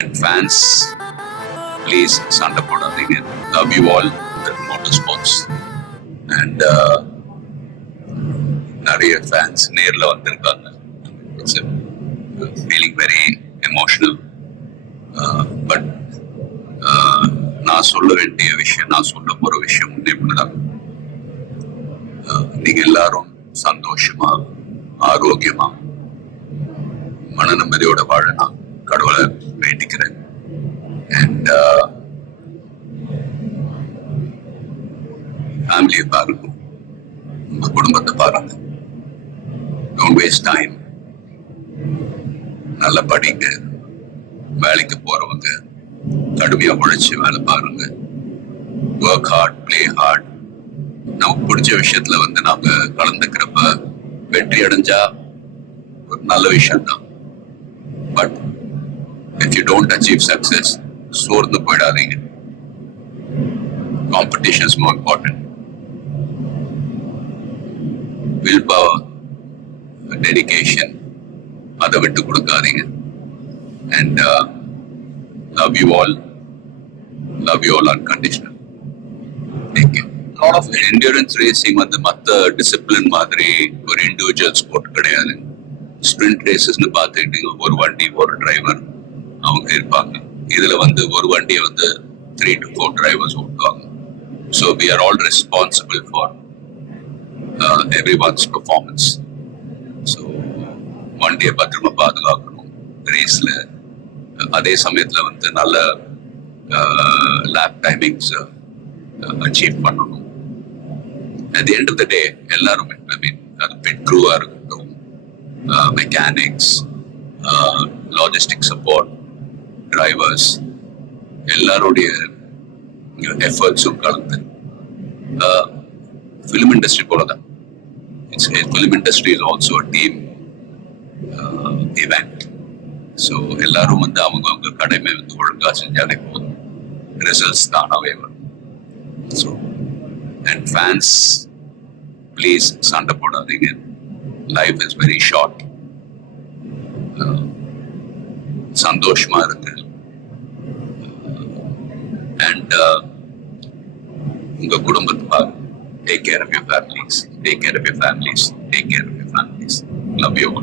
Fans, please சண்டை போடாதீங்க. Love you all with motorsports. And நிறைய fans நேர்ல வந்திருக்காங்க. It's feeling very emotional. But நான் சொல்ல வேண்டிய விஷயம், நான் சொல்ல போற விஷயம் இப்படிதான். நீங்க எல்லாரும் சந்தோஷமா, ஆரோக்கியமா, மன நிம்மதியோட வாழணும் கடவுளை வேண்டிக்கிறேன். அண்ட் ஃபேமிலியை பாருங்க, உங்க குடும்பத்தை பாருங்க. Don't waste time. நல்லா படிங்க. வேலைக்கு போறவங்க கடுமையா உழைச்சு வேலை பாருங்க. Work hard, play hard. நமக்கு பிடிச்ச விஷயத்துல நாம கலந்துக்கிறப்ப வெற்றி அடைஞ்சா ஒரு நல்ல விஷயம் தான். But if you don't achieve success, சோர்ந்து போயிடாதீங்க. Competition is more important. Willpower, dedication, அதை விட்டு கொடுக்காதீங்க. And love you all unconditional. Thank you. Lot of endurance racing மத்த டிசிப்ளின் மாதிரி ஒரு இண்டிவிஜுவல் ஸ்போர்ட் கிடையாது. ஸ்பிரிண்ட் ரேசஸ்னு பார்த்துக்கிட்டீங்க, ஒரு வண்டி ஒரு டிரைவர் அவங்க இருப்பாங்க. இதுல ஒரு வண்டியை 3 to 4 டிரைவர்ஸ் ஓட்டுவாங்க. So we are all responsible for everyone's performance. So வண்டியை பத்திரமா பாதுகாக்கணும் ரேஸ்ல. அதே சமயத்துல நல்ல லேப் டைமிங்ஸ் அச்சீவ் பண்ணணும். at the end of the day எல்லாரும் அது பிட் க்ரூவா இருக்கட்டும், மெக்கானிக்ஸ், லாஜிஸ்டிக் சப்போர்ட், டிரைவர்ஸ், எல்லாருடைய எஃபர்ட்ஸும் கலந்து ஃபிலிம் இண்டஸ்ட்ரி போலதான். Film industry is also a team event. So எல்லாரும் அவங்க கடமை ஒழுங்கா செஞ்சாலே போதும், ரிசல்ட்ஸ் தானாவே வரும். ஸோ அண்ட் ஃபேன்ஸ், ப்ளீஸ் சண்டை போடாதீங்க. Life is very short. சந்தோஷமா இருக்கு. அண்ட் உங்க குடும்பத்தை பாருங்க. Take care of your families. Take care of your families. Take care of your families. Love you all.